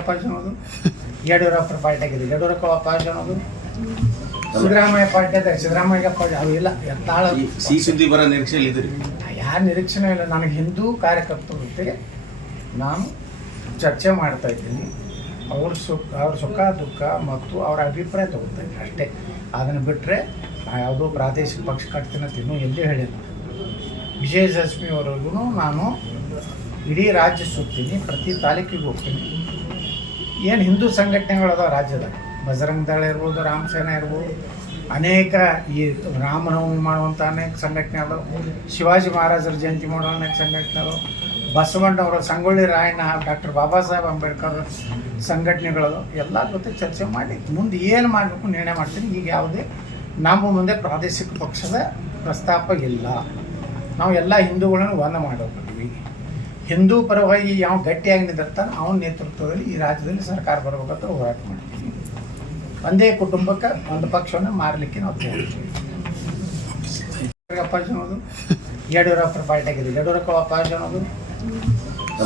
ಅಪ್ಪಾಜಿ ಅನ್ನೋದು ಯಡಿಯೂರಪ್ಪ ಪಾರ್ಟಿ ಆಗಿದೆ. ಯಡಿಯೂರಪ್ಪ ಅಪ್ಪಾಜಿ ಅನ್ನೋದು ಸಿದ್ದರಾಮಯ್ಯ ಪಾರ್ಟಿ ಅದ ಸಿದ್ದರಾಮಯ್ಯ ಪಾರ್ಟಿ ಅವು ಇಲ್ಲ ಎತ್ತಾಳ. ಸಿ ಸುದ್ದಿ ಬರೋ ನಿರೀಕ್ಷೆಯಲ್ಲಿ ಇದ್ರಿ ಯಾರ ನಿರೀಕ್ಷೆನೂ ಇಲ್ಲ. ನನಗೆ ಹಿಂದೂ ಕಾರ್ಯಕರ್ತರ ಜೊತೆಗೆ ನಾನು ಚರ್ಚೆ ಮಾಡ್ತಾ ಇದ್ದೀನಿ. ಅವ್ರ ಸುಖ ಅವ್ರ ಸುಖ ದುಃಖ ಮತ್ತು ಅವರ ಅಭಿಪ್ರಾಯ ತಗೋತಾ ಇದ್ದೀನಿ ಅಷ್ಟೇ. ಅದನ್ನು ಬಿಟ್ಟರೆ ಯಾವುದೋ ಪ್ರಾದೇಶಿಕ ಪಕ್ಷ ಕಟ್ತೀನಿ ಅಂತ ಇನ್ನೂ ಎಲ್ಲಿ ಹೇಳಿಲ್ಲ. ವಿಜಯದಶಮಿವರೆಗೂ ನಾನು ಇಡೀ ರಾಜ್ಯ ಸುತ್ತೀನಿ ಪ್ರತಿ ತಾಲೂಕಿಗೆ ಹೋಗ್ತೀನಿ. ಏನು ಹಿಂದೂ ಸಂಘಟನೆಗಳು ಅದಾವೆ ರಾಜ್ಯದಾಗ? ಬಜರಂಗ ದಳ ಇರ್ಬೋದು, ರಾಮಸೇನ ಇರ್ಬೋದು, ಅನೇಕ ಈ ರಾಮನವಮಿ ಮಾಡುವಂಥ ಅನೇಕ ಸಂಘಟನೆ ಅದಾವೆ. ಶಿವಾಜಿ ಮಹಾರಾಜರ ಜಯಂತಿ ಮಾಡೋ ಅನೇಕ ಸಂಘಟನೆ ಅದಾವೆ. ಬಸವಣ್ಣವರ ಸಂಗೊಳ್ಳಿ ರಾಯಣ್ಣ, ಡಾಕ್ಟರ್ ಬಾಬಾ ಸಾಹೇಬ್ ಅಂಬೇಡ್ಕರ್ ಸಂಘಟನೆಗಳದು ಎಲ್ಲ ಜೊತೆ ಚರ್ಚೆ ಮಾಡಿ, ಮುಂದೆ ಏನು ಮಾಡಬೇಕು ನಿರ್ಣಯ ಮಾಡ್ತೀನಿ ಈಗ ಯಾವುದೇ ನಮ್ಮ ಮುಂದೆ ಪ್ರಾದೇಶಿಕ ಪಕ್ಷದ ಪ್ರಸ್ತಾಪ ಇಲ್ಲ. ನಾವು ಎಲ್ಲ ಹಿಂದೂಗಳನ್ನು ವಂದ ಮಾಡೋದ್ವಿ ಹಿಂದೂ ಪರವಾಗಿ ಯಾವ ಗಟ್ಟಿಯಾಗಿ ನಿಂತಿರ್ತಾನೆ ಅವನ ನೇತೃತ್ವದಲ್ಲಿ ಈ ರಾಜ್ಯದಲ್ಲಿ ಸರ್ಕಾರ ಬರಬೇಕಂತ ಹೋರಾಟ ಮಾಡ್ತೀವಿ. ಒಂದೇ ಕುಟುಂಬಕ್ಕೆ ಒಂದು ಪಕ್ಷವನ್ನು ಮಾರಲಿಕ್ಕೆ ನಾವು ಕೇಳ್ತೀವಿ ಅಪ್ಪಾಜಿ ಅನ್ನೋದು ಯಡಿಯೂರಪ್ಪ ಪಾರ್ಟಿ ಆಗಿದೆ ಯಡಿಯೂರಪ್ಪ ಅಪ್ಪಾಜಿ ಅನ್ನೋದು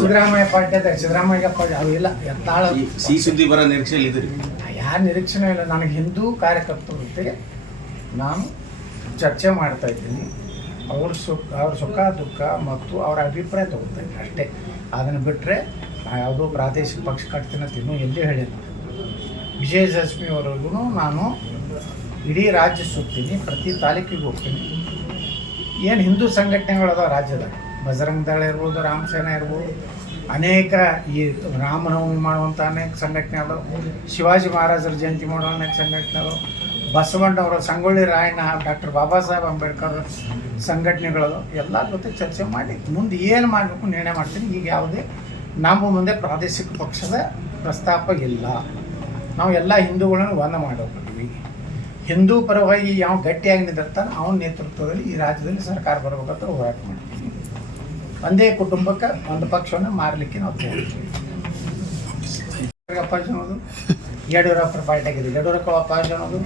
ಸಿದ್ದರಾಮಯ್ಯ ಪಾರ್ಟಿ ಅದ ಸಿದ್ದರಾಮಯ್ಯ ಪಾರ್ಟಿ ಅವು ಇಲ್ಲ ಎತ್ತಾಳ. ಸಿ ಸುದ್ದಿ ಬರೋ ನಿರೀಕ್ಷೆಯಲ್ಲಿ ಇದ್ರಿ ಯಾರ ನಿರೀಕ್ಷೆನೂ ಇಲ್ಲ. ನನಗೆ ಹಿಂದೂ ಕಾರ್ಯಕರ್ತರ ಜೊತೆಗೆ ನಾನು ಚರ್ಚೆ ಮಾಡ್ತಾ ಇದ್ದೀನಿ. ಅವ್ರ ಸುಖ ಅವ್ರ ಸುಖ, ದುಃಖ ಮತ್ತು ಅವರ ಅಭಿಪ್ರಾಯ ಇದ್ದೀನಿ ಅಷ್ಟೇ. ಅದನ್ನು ಬಿಟ್ಟರೆ ನಾ ಯಾವುದೋ ಪ್ರಾದೇಶಿಕ ಪಕ್ಷ ಕಟ್ತೀನಿ ಅಂತ ಇನ್ನೂ ಎಲ್ಲಿ ಹೇಳಿಲ್ಲ. ವಿಜಯದಶಮಿವರೆಗೂ ನಾನು ಇಡೀ ರಾಜ್ಯ ಸುತ್ತೀನಿ, ಪ್ರತಿ ತಾಲೂಕಿಗೆ ಹೋಗ್ತೀನಿ. ಏನು ಹಿಂದೂ ಸಂಘಟನೆಗಳದಾವ ರಾಜ್ಯದಾಗ. ಬಜರಂಗ ದಳ ಇರ್ಬೋದು, ರಾಮಸೇನ ಇರ್ಬೋದು ಅನೇಕ ಈ ರಾಮನವಮಿ ಮಾಡುವಂಥ ಅನೇಕ ಸಂಘಟನೆಗಳು ಶಿವಾಜಿ ಮಹಾರಾಜರ ಜಯಂತಿ ಮಾಡೋ ಅನೇಕ ಸಂಘಟನೆಗಳು ಬಸವಣ್ಣವರ ಸಂಗೊಳ್ಳಿ ರಾಯಣ್ಣ ಡಾಕ್ಟರ್ ಬಾಬಾ ಸಾಹೇಬ್ ಅಂಬೇಡ್ಕರ್ ಸಂಘಟನೆಗಳು ಎಲ್ಲ ಜೊತೆ ಚರ್ಚೆ ಮಾಡಿ, ಮುಂದೆ ಏನು ಮಾಡಬೇಕು ನಿರ್ಣಯ ಮಾಡ್ತೀನಿ. ಈಗ ಯಾವುದೇ, ನಮ್ಮ ಮುಂದೆ ಪ್ರಾದೇಶಿಕ ಪಕ್ಷದ ಪ್ರಸ್ತಾಪ ಇಲ್ಲ. ನಾವು ಎಲ್ಲ ಹಿಂದೂಗಳನ್ನು ಒಂದ ಮಾಡೋದ್ವಿ ಹಿಂದೂ ಪರವಾಗಿ ಯಾವ ಗಟ್ಟಿಯಾಗಿ ನಿಂತಿರ್ತಾನೆ ಅವನ ನೇತೃತ್ವದಲ್ಲಿ ಈ ರಾಜ್ಯದಲ್ಲಿ ಸರ್ಕಾರ ಬರಬೇಕಂತ ಹೋರಾಟ ಮಾಡ್ತೀವಿ ಒಂದೇ ಕುಟುಂಬಕ್ಕೆ ಒಂದು ಪಕ್ಷವನ್ನು ಮಾರಲಿಕ್ಕೆ ನಾವು ಅಪ್ಪಾಜಿ ಅನ್ನೋದು ಯಡಿಯೂರಪ್ಪ ಪಾರ್ಟಿ ಆಗಿದೆ. ಯಡಿಯೂರಪ್ಪ ಅಪಾಯ ಅನ್ನೋದು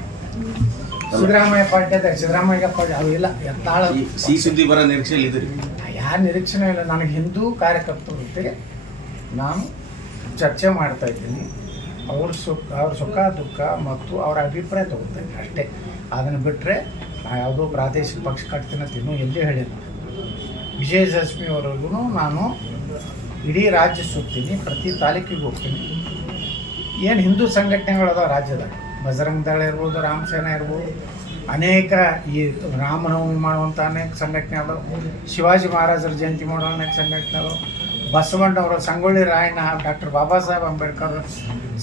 ಸಿದ್ದರಾಮಯ್ಯ ಪಾರ್ಟಿ ಅದ ಸಿದ್ದರಾಮಯ್ಯ ಪಾರ್ಟಿ ಅವು ಇಲ್ಲ. ಎತ್ತಾಳ ಸಿ ಸುದ್ದಿ ಬರೋ ನಿರೀಕ್ಷೆಯಲ್ಲಿ ಇದ್ರಿ ಯಾರು ನಿರೀಕ್ಷೆನೂ ಇಲ್ಲ. ನನಗೆ ಹಿಂದೂ ಕಾರ್ಯಕರ್ತರ ಜೊತೆಗೆ ನಾನು ಚರ್ಚೆ ಮಾಡ್ತಾ ಇದ್ದೀನಿ. ಅವ್ರ ಸುಖ ಅವ್ರ ಸುಖ ದುಃಖ ಮತ್ತು ಅವರ ಅಭಿಪ್ರಾಯ ತಗೋತೇನೆ ಅಷ್ಟೇ. ಅದನ್ನು ಬಿಟ್ಟರೆ ಯಾವುದೋ ಪ್ರಾದೇಶಿಕ ಪಕ್ಷ ಕಟ್ತೀನಿ ಅಂತ ಇನ್ನೂ ಎಲ್ಲಿ ಹೇಳಿಲ್ಲ. ವಿಜಯದಶಮಿವರೆಗೂ ನಾನು ಇಡೀ ರಾಜ್ಯ ಸುತ್ತೀನಿ, ಪ್ರತಿ ತಾಲೂಕಿಗೆ ಹೋಗ್ತೀನಿ. ಏನು ಹಿಂದೂ ಸಂಘಟನೆಗಳದಾವ ರಾಜ್ಯದಾಗ? ಬಜರಂಗ ದಳ ಇರ್ಬೋದು ರಾಮಸೇನ ಇರ್ಬೋದು, ಅನೇಕ ಈ ರಾಮನವಮಿ ಮಾಡುವಂಥ ಅನೇಕ ಸಂಘಟನೆ ಅದಾವ. ಶಿವಾಜಿ ಮಹಾರಾಜರ ಜಯಂತಿ ಮಾಡೋ ಅನೇಕ ಸಂಘಟನೆ ಅದು ಬಸವಣ್ಣವರ ಸಂಗೊಳ್ಳಿ ರಾಯಣ್ಣ, ಡಾಕ್ಟರ್ ಬಾಬಾ ಸಾಹೇಬ್ ಅಂಬೇಡ್ಕರ್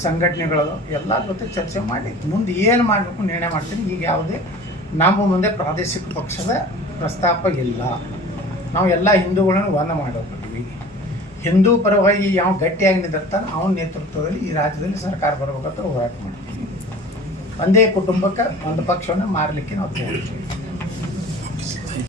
ಸಂಘಟನೆಗಳದು ಎಲ್ಲ ಜೊತೆ ಚರ್ಚೆ ಮಾಡಿ, ಮುಂದೆ ಏನು ಮಾಡಬೇಕು ನಿರ್ಣಯ ಮಾಡ್ತೀನಿ. ಈಗ ಯಾವುದೇ ನಮ್ಮ ಮುಂದೆ ಪ್ರಾದೇಶಿಕ ಪಕ್ಷದ ಪ್ರಸ್ತಾಪ ಇಲ್ಲ. ನಾವು ಎಲ್ಲ ಹಿಂದೂಗಳನ್ನು ವಾದ ಮಾಡೋದ್ವಿ ಹಿಂದೂ ಪರವಾಗಿ ಯಾವ ಗಟ್ಟಿಯಾಗಿ ನಿಂತಿರ್ತಾನೆ ಅವನ ನೇತೃತ್ವದಲ್ಲಿ ಈ ರಾಜ್ಯದಲ್ಲಿ ಸರ್ಕಾರ ಬರಬೇಕಂತ ಹೋರಾಟ ಮಾಡ್ತೀವಿ. ಒಂದೇ ಕುಟುಂಬಕ್ಕೆ ಒಂದು ಪಕ್ಷವನ್ನು ಮಾರಲಿಕ್ಕೆ ನಾವು ತೋರಿಸ್ತೀವಿ